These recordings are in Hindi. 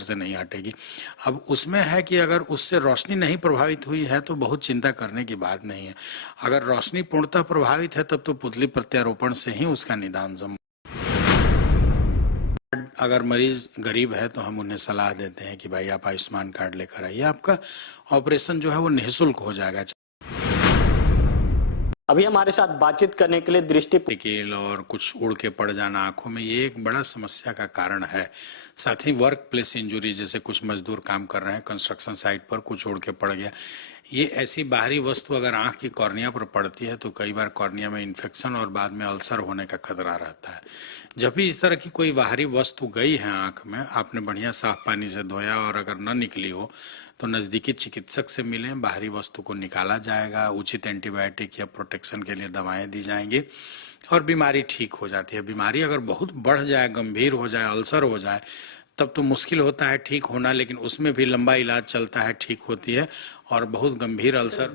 से नहीं हटेगी। अब उसमें है कि अगर उससे रोशनी नहीं प्रभावित हुई है तो बहुत चिंता करने की बात नहीं है। अगर रोशनी पूर्णतः प्रभावित है तब तो पुतली प्रत्यारोपण से ही उसका निदान संभव। अगर मरीज गरीब है तो हम उन्हें सलाह देते हैं कि भाई आप आयुष्मान कार्ड लेकर आइए, आपका ऑपरेशन जो है वो निःशुल्क हो जाएगा। अभी हमारे साथ बातचीत करने के लिए दृष्टि कील और कुछ उड़ के पड़ जाना आंखों में, ये एक बड़ा समस्या का कारण है। साथ ही वर्क प्लेस इंजुरी, जैसे कुछ मजदूर काम कर रहे हैं कंस्ट्रक्शन साइट पर, कुछ उड़ के पड़ गया, ये ऐसी बाहरी वस्तु अगर आंख की कॉर्निया पर पड़ती है तो कई बार कॉर्निया में इन्फेक्शन और बाद में अल्सर होने का खतरा रहता है। जब भी इस तरह की कोई बाहरी वस्तु गई है आंख में, आपने बढ़िया साफ पानी से धोया और अगर न निकली हो तो नज़दीकी चिकित्सक से मिलें, बाहरी वस्तु को निकाला जाएगा, उचित एंटीबायोटिक या प्रोटेक्शन के लिए दवाएं दी जाएंगी और बीमारी ठीक हो जाती है। बीमारी अगर बहुत बढ़ जाए, गंभीर हो जाए, अल्सर हो जाए, तब तो मुश्किल होता है ठीक होना, लेकिन उसमें भी लंबा इलाज चलता है, ठीक होती है। और बहुत गंभीर अल्सर,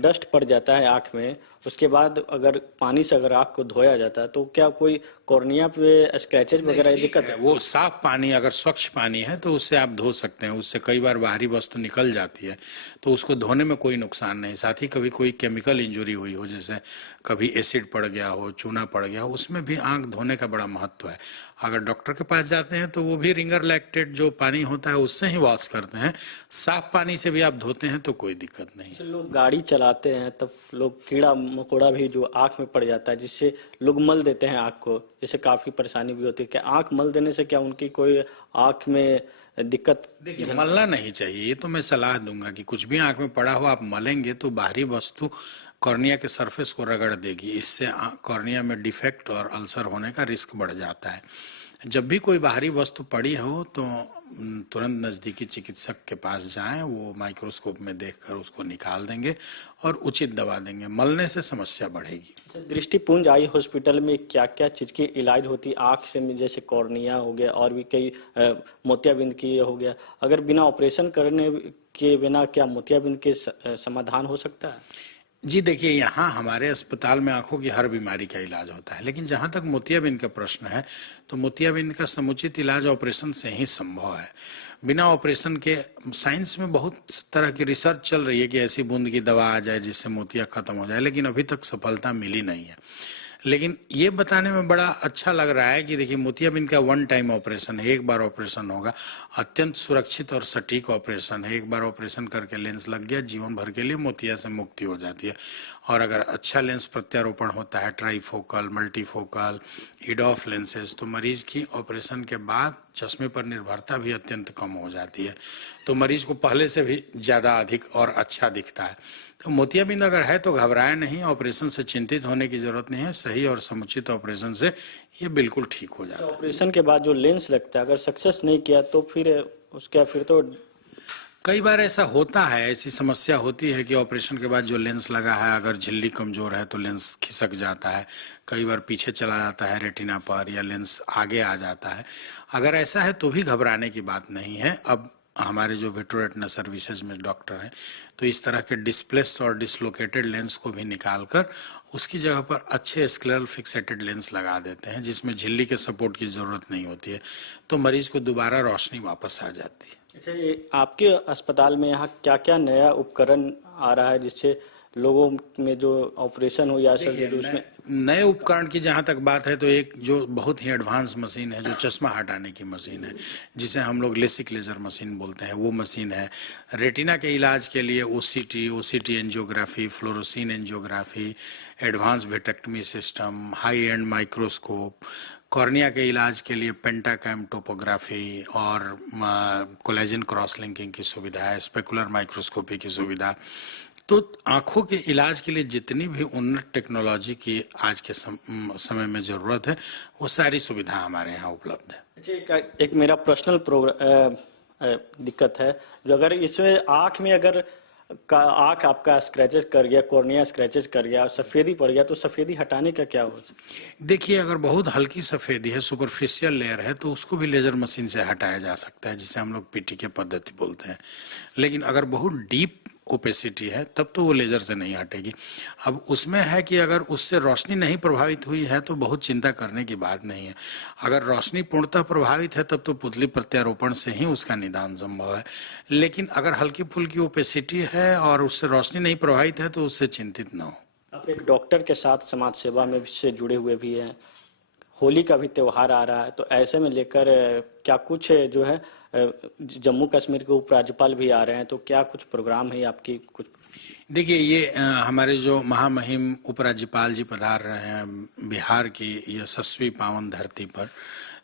डस्ट पड़ जाता है आंख में, उसके बाद अगर पानी से अगर आंख को धोया जाता है तो क्या कोई कॉर्निया पे स्क्रैचेज वगैरह दिक्कत है? वो साफ पानी, अगर स्वच्छ पानी है तो उससे आप धो सकते हैं। उससे कई बार बाहरी वस्तु निकल जाती है तो उसको धोने में कोई नुकसान नहीं। साथ ही कभी कोई केमिकल इंजुरी हुई हो, जैसे कभी एसिड पड़ गया हो, चूना पड़ गया हो, उसमें भी आंख धोने का बड़ा महत्व है। अगर डॉक्टर के पास जाते हैं तो वो भी रिंगर लैक्टेट जो पानी होता है उससे ही वॉश करते हैं। साफ पानी से भी आप धोते हैं तो कोई दिक्कत नहीं। लोग गाड़ी चलाते हैं तब लोग कीड़ा मकोड़ा भी जो आंख में पड़ जाता है, जिससे लोग मल देते हैं आंख को, जिससे काफी परेशानी भी होती है। क्या आंख मल देने से क्या उनकी कोई आंख में दिक्कत? देखिए, मलना नहीं चाहिए, ये तो मैं सलाह दूंगा कि कुछ भी आंख में पड़ा हो आप मलेंगे तो बाहरी वस्तु कॉर्निया के सरफेस को रगड़ देगी, इससे कॉर्निया में डिफेक्ट और अल्सर होने का रिस्क बढ़ जाता है। जब भी कोई बाहरी वस्तु पड़ी हो तो तुरंत नज़दीकी चिकित्सक के पास जाएं, वो माइक्रोस्कोप में देखकर उसको निकाल देंगे और उचित दवा देंगे। मलने से समस्या बढ़ेगी। दृष्टिपुंज आई हॉस्पिटल में क्या क्या चीज की इलाज होती है आंख से? जैसे कॉर्निया हो गया और भी कई मोतियाबिंद की हो गया, अगर बिना ऑपरेशन करने के बिना क्या मोतियाबिंद के समाधान हो सकता है? जी देखिए, यहाँ हमारे अस्पताल में आंखों की हर बीमारी का इलाज होता है, लेकिन जहाँ तक मोतियाबिंद का प्रश्न है तो मोतियाबिंद का समुचित इलाज ऑपरेशन से ही संभव है। बिना ऑपरेशन के साइंस में बहुत तरह की रिसर्च चल रही है कि ऐसी बूंद की दवा आ जाए जिससे मोतिया खत्म हो जाए, लेकिन अभी तक सफलता मिली नहीं है। लेकिन ये बताने में बड़ा अच्छा लग रहा है कि देखिए, मोतियाबिंद का वन टाइम ऑपरेशन है, एक बार ऑपरेशन होगा, अत्यंत सुरक्षित और सटीक ऑपरेशन है। एक बार ऑपरेशन करके लेंस लग गया, जीवन भर के लिए मोतिया से मुक्ति हो जाती है। और अगर अच्छा लेंस प्रत्यारोपण होता है, ट्राईफोकल, मल्टीफोकल, इडॉफ लेंसेज, तो मरीज की ऑपरेशन के बाद चश्मे पर निर्भरता भी अत्यंत कम हो जाती है, तो मरीज को पहले से भी ज़्यादा अधिक और अच्छा दिखता है। तो मोतियाबिंद अगर है तो घबराए नहीं, ऑपरेशन से चिंतित होने की जरूरत नहीं है। सही और समुचित ऑपरेशन से ये बिल्कुल ठीक हो जाता है। ऑपरेशन के बाद जो लेंस लगता है, अगर सक्सेस नहीं किया तो फिर तो कई बार ऐसा होता है, ऐसी समस्या होती है कि ऑपरेशन के बाद जो लेंस लगा है, अगर झिल्ली कमजोर है तो लेंस खिसक जाता है, कई बार पीछे चला जाता है रेटिना पर, या लेंस आगे आ जाता है। अगर ऐसा है तो भी घबराने की बात नहीं है। अब हमारे जो विट्रोरेटिना सर्विसेज में डॉक्टर हैं तो इस तरह के डिस्प्लेस्ड और डिसलोकेटेड लेंस को भी निकालकर उसकी जगह पर अच्छे स्क्लेरल फिक्सेटेड लेंस लगा देते हैं, जिसमें झिल्ली के सपोर्ट की ज़रूरत नहीं होती है, तो मरीज को दोबारा रोशनी वापस आ जाती है। अच्छा, ये आपके अस्पताल में यहाँ क्या क्या नया उपकरण आ रहा है जिससे लोगों में जो ऑपरेशन हो या सर्जरी, उसमें नए उपकरण की जहाँ तक बात है तो एक जो बहुत ही एडवांस मशीन है, जो चश्मा हटाने की मशीन है, जिसे हम लोग लेसिक लेजर मशीन बोलते हैं, वो मशीन है। रेटिना के इलाज के लिए OCT angiography, fluorescein angiography, advance vitrectomy system, high end microscope, cornea के इलाज के लिए पेंटाकैम टोपोग्राफी और कोलेजन क्रॉस लिंकिंग की सुविधा है, स्पेकुलर माइक्रोस्कोपी की सुविधा। तो आंखों के इलाज के लिए जितनी भी उन्नत टेक्नोलॉजी की आज के समय में ज़रूरत है, वो सारी सुविधा हमारे यहाँ उपलब्ध है। एक मेरा पर्सनल दिक्कत है, जो अगर इसमें आँख में अगर आँख आपका स्क्रैचेस कर गया, कॉर्निया स्क्रैचेस कर गया, सफ़ेदी पड़ गया, तो सफ़ेदी हटाने का क्या हो? देखिए, अगर बहुत हल्की सफ़ेदी है, सुपरफिशियल लेयर है, तो उसको भी लेज़र मशीन से हटाया जा सकता है, जिसे हम लोग पीटी के पद्धति बोलते हैं। लेकिन अगर बहुत डीप ओपेसिटी है तब तो वो लेजर से नहीं हटेगी। अब उसमें है कि अगर उससे रोशनी नहीं प्रभावित हुई है तो बहुत चिंता करने की बात नहीं है। अगर रोशनी पूर्णतः प्रभावित है तब तो पुतली प्रत्यारोपण से ही उसका निदान संभव है। लेकिन अगर हल्की फुल्की ओपेसिटी है और उससे रोशनी नहीं प्रभावित है तो उससे चिंतित न हो। आप एक डॉक्टर के साथ समाज सेवा में भी से जुड़े हुए भी हैं, होली का भी त्योहार आ रहा है, तो ऐसे में लेकर क्या कुछ जो है जम्मू कश्मीर के उपराज्यपाल भी आ रहे हैं, तो क्या कुछ प्रोग्राम है आपकी कुछ? देखिए ये हमारे जो महामहिम उपराज्यपाल जी पधार रहे हैं बिहार की यशस्वी पावन धरती पर,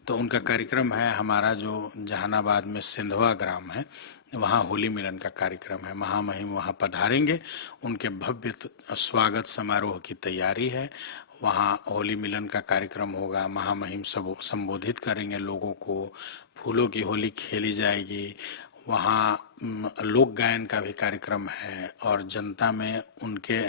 तो उनका कार्यक्रम है हमारा जो जहानाबाद में सिंधवा ग्राम है, वहाँ होली मिलन का कार्यक्रम है। महामहिम वहाँ पधारेंगे, उनके भव्य स्वागत समारोह की तैयारी है। वहाँ होली मिलन का कार्यक्रम होगा, महामहिम सब संबोधित करेंगे लोगों को, फूलों की होली खेली जाएगी। वहाँ लोक गायन का भी कार्यक्रम है और जनता में उनके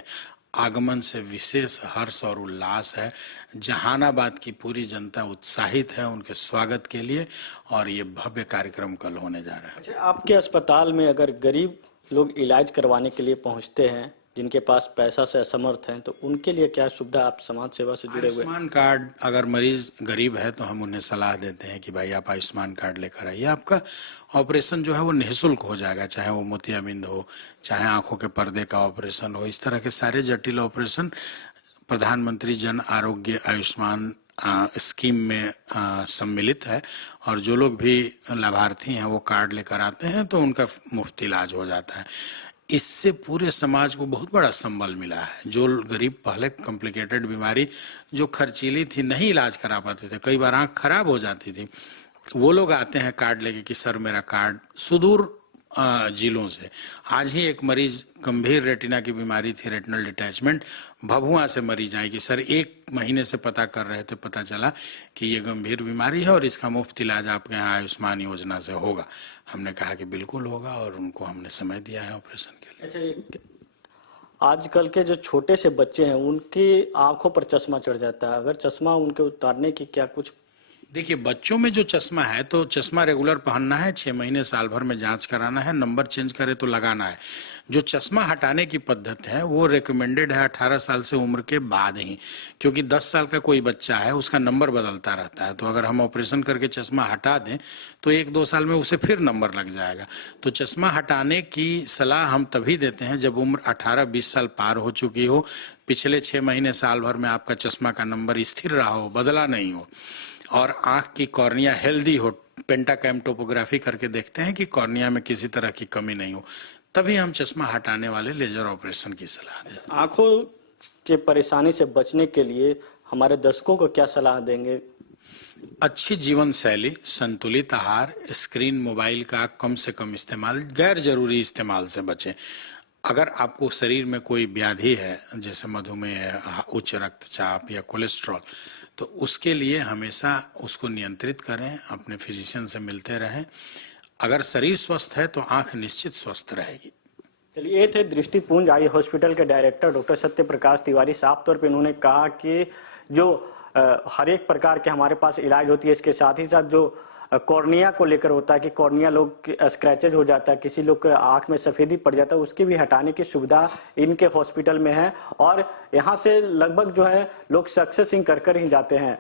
आगमन से विशेष हर्ष और उल्लास है। जहानाबाद की पूरी जनता उत्साहित है उनके स्वागत के लिए और ये भव्य कार्यक्रम कल होने जा रहा है। अच्छा, आपके अस्पताल में अगर गरीब लोग इलाज करवाने के लिए पहुंचते हैं, जिनके पास पैसा से असमर्थ हैं, तो उनके लिए क्या सुविधा आप समाज सेवा से जुड़े हुए? आयुष्मान कार्ड, अगर मरीज गरीब है तो हम उन्हें सलाह देते हैं कि भाई आप आयुष्मान कार्ड लेकर आइए, आपका ऑपरेशन जो है वो निःशुल्क हो जाएगा, चाहे वो मोतियाबिंद हो, चाहे आंखों के पर्दे का ऑपरेशन हो। इस तरह के सारे जटिल ऑपरेशन प्रधानमंत्री जन आरोग्य आयुष्मान स्कीम में सम्मिलित है और जो लोग भी लाभार्थी हैं वो कार्ड लेकर आते हैं तो उनका मुफ्त इलाज हो जाता है। इससे पूरे समाज को बहुत बड़ा संबल मिला है। जो गरीब पहले कॉम्प्लिकेटेड बीमारी जो खर्चीली थी नहीं इलाज करा पाते थे, कई बार आंख खराब हो जाती थी, वो लोग आते हैं कार्ड लेके कि सर मेरा कार्ड, सुदूर जिलों से। आज ही एक मरीज गंभीर रेटिना की बीमारी थी, रेटिनल डिटैचमेंट, भभुआ से मरीज आई कि सर 1 महीने से पता कर रहे थे, पता चला कि ये गंभीर बीमारी है और इसका मुफ्त इलाज आपके यहाँ आयुष्मान योजना से होगा। हमने कहा कि बिल्कुल होगा और उनको हमने समय दिया है ऑपरेशन के लिए। अच्छा, आजकल के जो छोटे से बच्चे हैं उनकी आंखों पर चश्मा चढ़ जाता है, अगर चश्मा उनके उतारने की क्या कुछ? देखिए बच्चों में जो चश्मा है तो चश्मा रेगुलर पहनना है, 6 महीने साल भर में जांच कराना है, नंबर चेंज करे तो लगाना है। जो चश्मा हटाने की पद्धति है वो रिकमेंडेड है 18 साल से उम्र के बाद ही, क्योंकि 10 साल का कोई बच्चा है उसका नंबर बदलता रहता है, तो अगर हम ऑपरेशन करके चश्मा हटा दें तो 1-2 साल में उसे फिर नंबर लग जाएगा। तो चश्मा हटाने की सलाह हम तभी देते हैं जब उम्र 18-20 साल पार हो चुकी हो, पिछले 6 महीने साल भर में आपका चश्मा का नंबर स्थिर रहा हो, बदला नहीं हो, और आंख की कॉर्निया हेल्दी हो। पेंटाकैम टोपोग्राफी करके देखते हैं कि कॉर्निया में किसी तरह की कमी नहीं हो, तभी हम चश्मा हटाने वाले लेजर ऑपरेशन की सलाह दें। आंखों के परेशानी से बचने के लिए हमारे दर्शकों को क्या सलाह देंगे? अच्छी जीवन शैली, संतुलित आहार, स्क्रीन मोबाइल का कम से कम इस्तेमाल, गैर जरूरी इस्तेमाल से बचें। अगर आपको शरीर में कोई व्याधि है जैसे मधुमेह, उच्च रक्तचाप या कोलेस्ट्रॉल, तो उसके लिए हमेशा उसको नियंत्रित करें, अपने फिजिशियन से मिलते रहें। अगर शरीर स्वस्थ है तो आंख निश्चित स्वस्थ रहेगी। चलिए, ये थे दृष्टिपुंज आई हॉस्पिटल के डायरेक्टर डॉक्टर सत्य प्रकाश तिवारी। साफ तौर पे उन्होंने कहा कि जो हर एक प्रकार के हमारे पास इलाज होती है, इसके साथ ही साथ जो कॉर्निया को लेकर होता है कि कॉर्निया लोग स्क्रैचेज हो जाता है, किसी लोग के आंख में सफेदी पड़ जाता है, उसकी भी हटाने की सुविधा इनके हॉस्पिटल में है और यहाँ से लगभग जो है लोग सक्सेस कर ही जाते हैं।